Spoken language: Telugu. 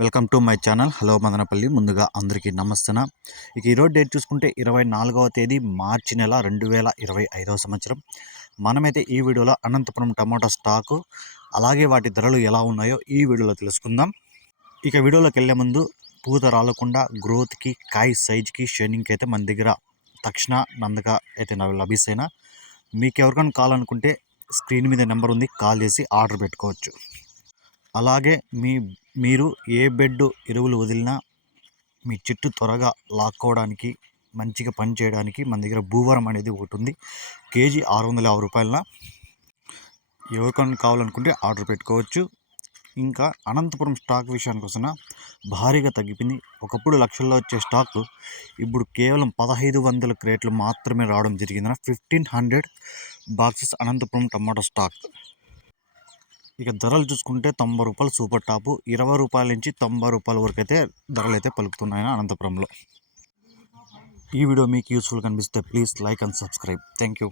Welcome to my channel. Hello Madanapalle. ముందుగా అందరికీ నమస్తన. ఇక ఈరోజు డేట్ చూసుకుంటే ఇరవై నాలుగవ తేదీ మార్చి నెల రెండు వేల ఇరవై ఐదవ సంవత్సరం. మనమైతే ఈ వీడియోలో అనంతపురం టమాటా స్టాకు అలాగే వాటి ధరలు ఎలా ఉన్నాయో ఈ వీడియోలో తెలుసుకుందాం. ఇక వీడియోలోకి వెళ్ళే ముందు పూత రాలకుండా గ్రోత్కి కాయ సైజ్కి షైనింగ్కి అయితే మన దగ్గర తక్షణ నందక అయితే నవి లభిస్తాయినా మీకు ఎవరికైనా కావాలనుకుంటే స్క్రీన్ మీద నెంబర్ ఉంది కాల్ చేసి ఆర్డర్ పెట్టుకోవచ్చు. అలాగే మీ మీరు ఏ బెడ్ ఎరువులు వదిలినా మీ చెట్టు త్వరగా లాక్కోవడానికి మంచిగా పని చేయడానికి మన దగ్గర భూవరం అనేది ఒకటి ఉంది కేజీ ఆరు వందల యాభై రూపాయలన ఎవరికైనా కావాలనుకుంటే ఆర్డర్ పెట్టుకోవచ్చు. ఇంకా అనంతపురం స్టాక్ విషయానికి వస్తున్న భారీగా తగ్గిపోయింది. ఒకప్పుడు లక్షల్లో వచ్చే స్టాక్ ఇప్పుడు కేవలం పదహైదు వందల క్రేట్లు మాత్రమే రావడం జరిగింది fifteen hundred boxes Anantapuram tomato stock. ఇక ధరలు చూసుకుంటే తొంభై రూపాయలు సూపర్ టాపు ఇరవై రూపాయల నుంచి తొంభై రూపాయల వరకు అయితే ధరలు అయితే పలుకుతున్నాయి అనంతపురంలో. ఈ వీడియో మీకు యూస్ఫుల్ కనిపిస్తే please like and subscribe. Thank you.